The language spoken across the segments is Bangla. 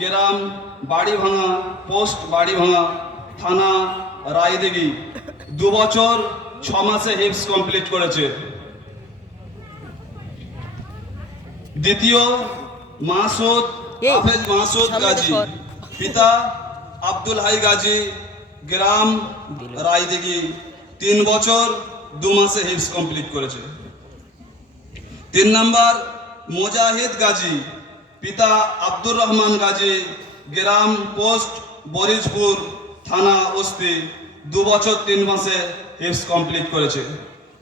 গ্রাম বাড়িভাঙা, পোস্ট বাড়িভাঙা, থানা রায়দিঘি, 2 বছর 6 মাসে হিপস কমপ্লিট করেছে। দ্বিতীয় মাসুদ হাফেজ মাসুদ গাজী, পিতা আব্দুল হাই গাজী, গ্রাম রায়দিঘি, 3 বছর 2 মাসে হিপস কমপ্লিট করেছে। 3 নম্বর মুজাহিদ গাজী, পিতা আব্দুর রহমান গাজী, গ্রাম পোস্ট বরিশপুর, থানা ওস্তি, 2 বছর 3 মাসে হিপস কমপ্লিট করেছে।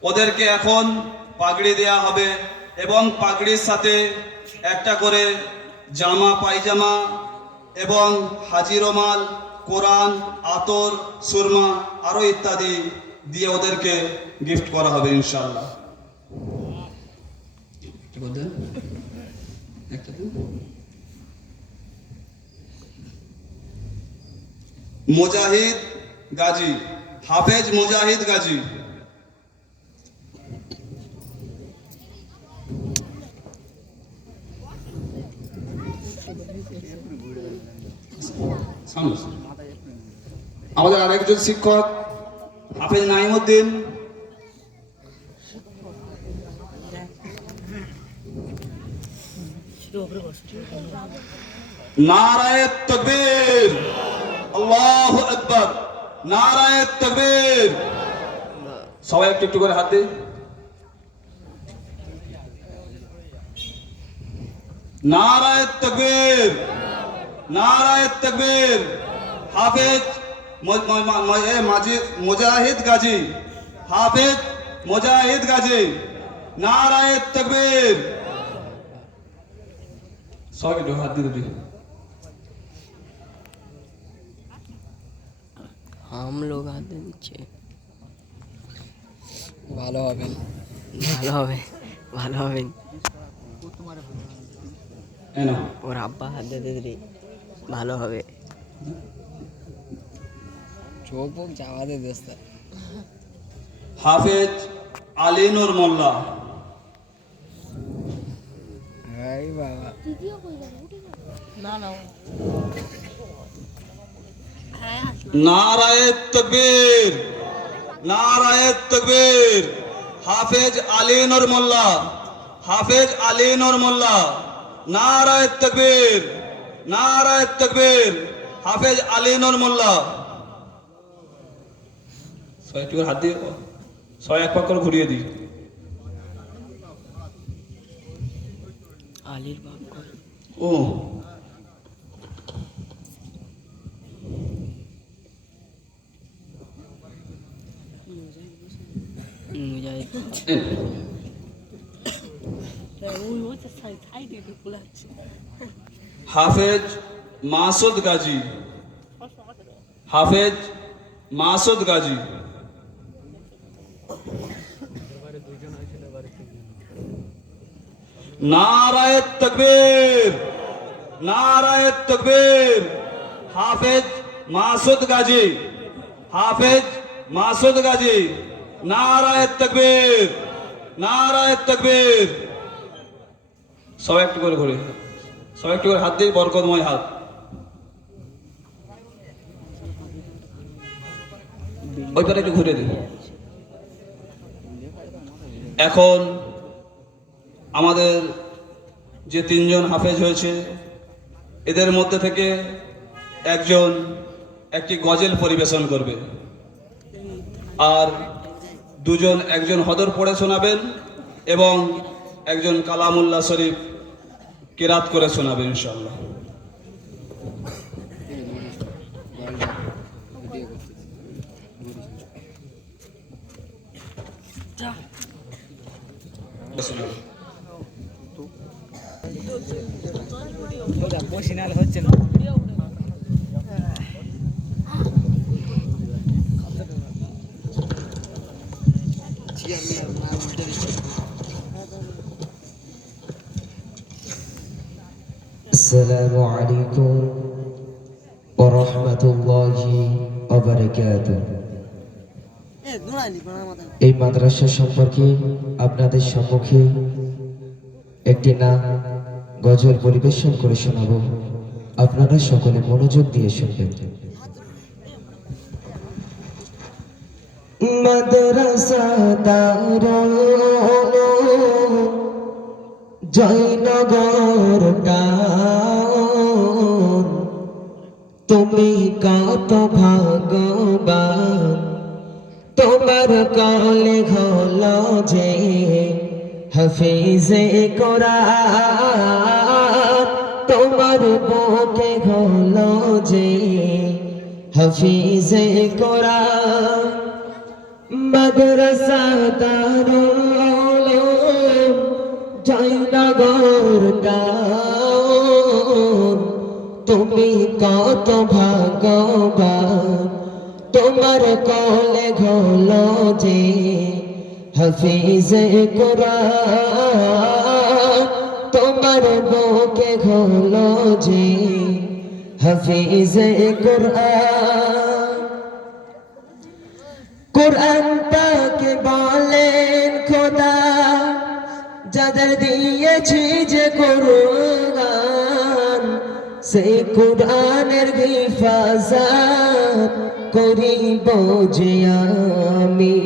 ওদেরকে এখন পাগড়ি দেয়া হবে এবং পাগড়ির সাথে একটা করে জামা পায়জামা এবং হাজি রুমাল, কোরআন, আতর, সুরমা আরও ইত্যাদি দিয়ে ওদেরকে গিফট করা হবে ইনশাআল্লাহ। মুজাহিদ গাজী, হাফেজ মুজাহিদ গাজী। আমাদের আরেকজন শিক্ষক হাফেজ নাইমুদ্দিন, নারায়ে তাকবীর, আল্লাহু আকবার, নারায়ে তাকবীর। সবাই একটু একটু করে হাত দিই। নারায়ে তাকবীর, নারায়ে তাকবীর। হাফেজ মুজাহিদ গাজী, হাফেজ মুজাহিদ গাজী, নারায়ে তাকবীর। সবাই একটু হাত দিয়ে দিই। हम लोग आते नीचे ভালো হবে, ভালো হবে, ভালো হবে। ওর আব্বা হাত দিতে দিদি ভালো হবে। চোখ বোক যাওয়া দে দোস্ত। হাফেজ আলীনুর মোল্লা, এই বাবা না না। নারায়ে তাকবীর, নারায়ে তাকবীর। হাফেজ আলীনুর মোল্লা, হাফেজ আলীনুর মোল্লা, নারায়ে তাকবীর, নারায়ে তাকবীর। হাফেজ আলীনুর মোল্লা। সবাই একটু হাত দিয়ে সবাই এক পাক করে ঘুরিয়ে দিই। আলীর বাপ ও মুজাহিদ হাফেজ মাসুদ গাজী, হাফেজ মাসুদ গাজী। নারায়ে তাকবীর, নারায়ে তাকবীর। হাফেজ মাসুদ গাজী, হাফেজ মাসুদ গাজী, নারায়ে তাকবীর, নারায়ে তাকবীর। সবাই একটু করে ঘুরে, সবাই একটু করে হাত দিয়ে বরকতময় হাত। ওই পারে একটু ঘুরে দিন। এখন আমাদের যে 3 জন হাফেজ হয়েছে এদের মধ্যে থেকে একজন একটি গজল পরিবেশন করবে আর একজন হদর পড়ে শোনাবেন এবং একজন কালামুল্লাহ শরীফ কিরাত করে শোনাবেন ইনশাআল্লাহ। হচ্ছে না। السلام عليكم ورحمة الله وبركاته। এই মাদ্রাসা সম্পর্কে আপনাদের সম্মুখে একটি নাম গজল পরিবেশন করে শোনাবো, আপনারা সকলে মনোযোগ দিয়ে শুনবেন। মাদ্রাসা দারুল উলুম জয়নগর টাউন, তুমি কত ভাগ্যবান, তোমার কলে হলো যে হাফিজে কোরআন, তোমার বুকে হলো যে হাফিজে কোরআন। মাদ্রাসা দারুল উলুম জয়নগর টাউন, তুমি কত ভাগ্যবান, তোমার কোলে হলো যে হাফিজে কোরআন, তোমার বুকে হলো যে হাফিজে কোরআন। কোরআন পাকে বলেন খোদা, যাদের দিয়েছি যে কোরআন, সেই কোরআনের হিফাজত করিব যে আমি,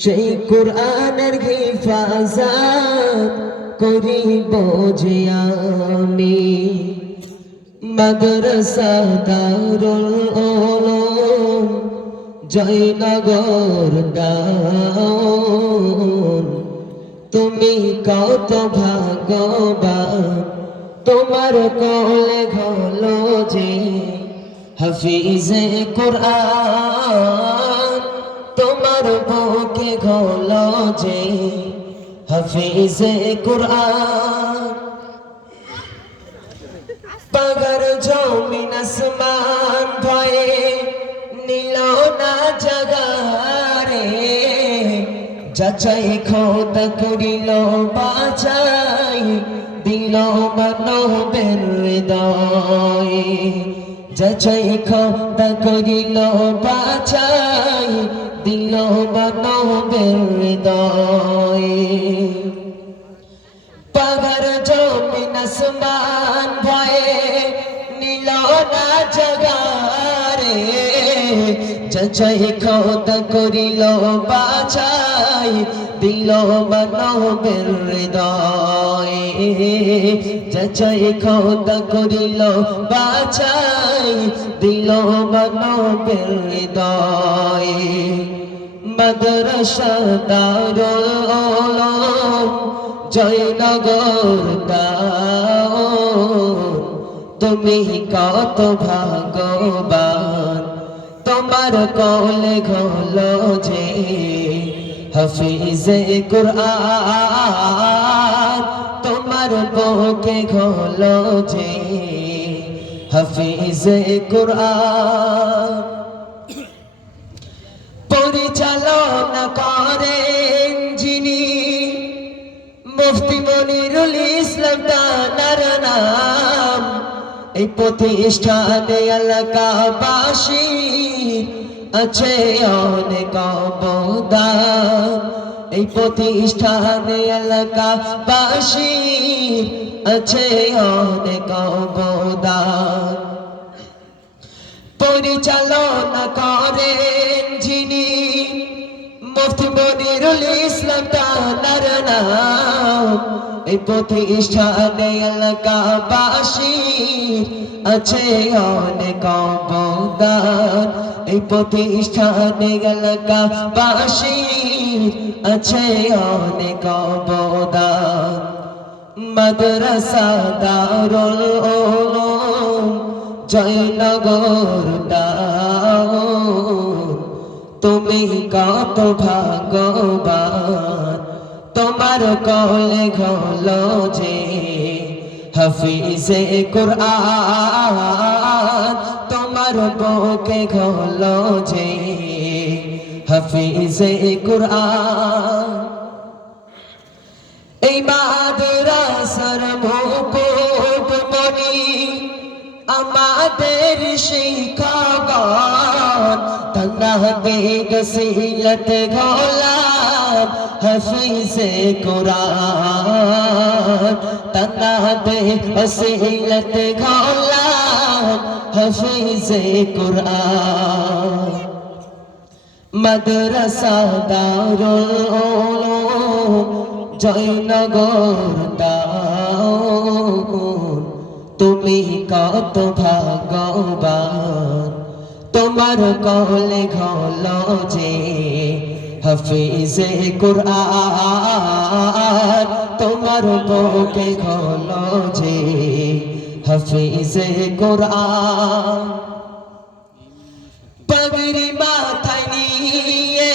সেই কোরআনের হিফাজত করিব যে আমি। মাদ্রাসা দারুল উলুম জয়নগর টাউন, তুমি কত ভাগ্যবান, তোমার কোলে হলো যে হাফিজে কোরআন, তোমার বুকে হলো যে হাফিজে কোরআন। পাগর জমিন আসমান ভয়ে নিল না জাগারে, যাচাই খোদা করিল বাছাই দিল মানবের হৃদয়ে, যাচাই খোদা করিল বাছাই দিল মানবের হৃদয়ে। পাগর জমিন আসমান ভয়ে নিল না জাগারে, যাচাই খোদা করিল বাছাই দিল মানবের হৃদয়ে, যাচাই খোদা করিল বাছাই দিল মানবের হৃদয়ে। মাদ্রাসা দারুল উলুম জয়নগর টাউন, তুমি কত ভাগ্যবান, তোমার কোলে হলো যে হাফিজে কোরআন, তোমার বুকে হলো যে হাফিজে কোরআন। পরিচালনা করেন যিনি মুফতি মনিরুল ইসলাম তার নাম, এই প্রতিষ্ঠানে এলাকাবাসী আছে অনেক অবদান, এই প্রতিষ্ঠানে এলাকাবাসী আছে অনেক অবদান। পরিচালনা করেন যিনি মুফতি মনিরুল ইসলাম তার নাম, এই প্রতিষ্ঠানে এলাকাবাসী আছে অনেক অবদান, এই প্রতিষ্ঠানে এলাকাবাসী আছে অনেক অবদান। মাদ্রাসা দারুল উলুম জয়নগর টাউন, তুমি কত ভাগ্যবান, তোমার কোলে হলো যে হাফিজে কোরআন, তোমার বুকে হলো যে হাফিজে কোরআন। এই মাদ্রাসার মুকুটমণি আমাদের শিক্ষকগণ, তানাদের গসিলত গোলাম হাফিজে কোরআন তনাবে ওসিলত গোলাম হাফিজে কোরআন মাদ্রাসা দারুল উলুম জয়নগর টাউন তুমি কত ভাগ্যবান তোমার কোলে হলো যে হাফিজে কোরআন তোমার বুকে হলো যে হাফিজে কোরআন পাগড়ি মাথায় নিয়ে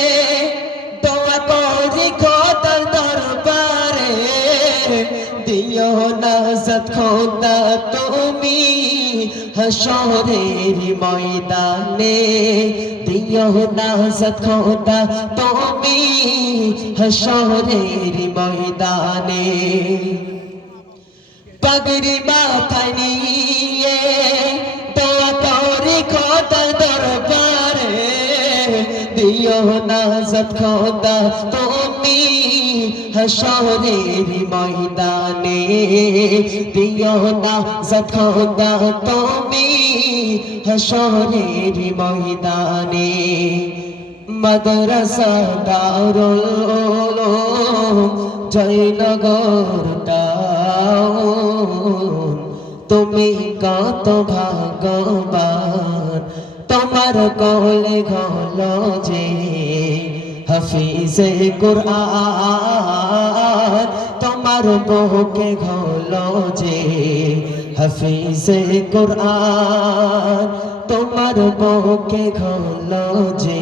দোয়া করি খোদার দরবারে দিও নাজাত খোদা তুমি হাসরের ময়দানে দিও নাজাত খোদা তুমি হাসরের ময়দানে পাগড়ি মাথায় নিয়ে দোয়া করি খোদার দরবারে দিও নাজাত খোদা তুমি হাসরের ময়দানে দিও নাজাত খোদা তুমি হাসরের ময়দানে মাদ্রাসা দারুল উলুম জয়নগর টাউন তুমি কত ভাগ্যবান তোমার কোলে হলো যে হাফিজে কোরআন তোমার বুকে হলো যে হাফিজে কোরআন তোমার বুকে হলো যে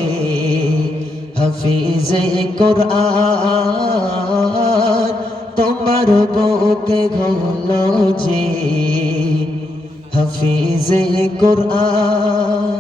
হাফিজে কোরআন তোমার বুকে হলো যে হাফিজে কোরআন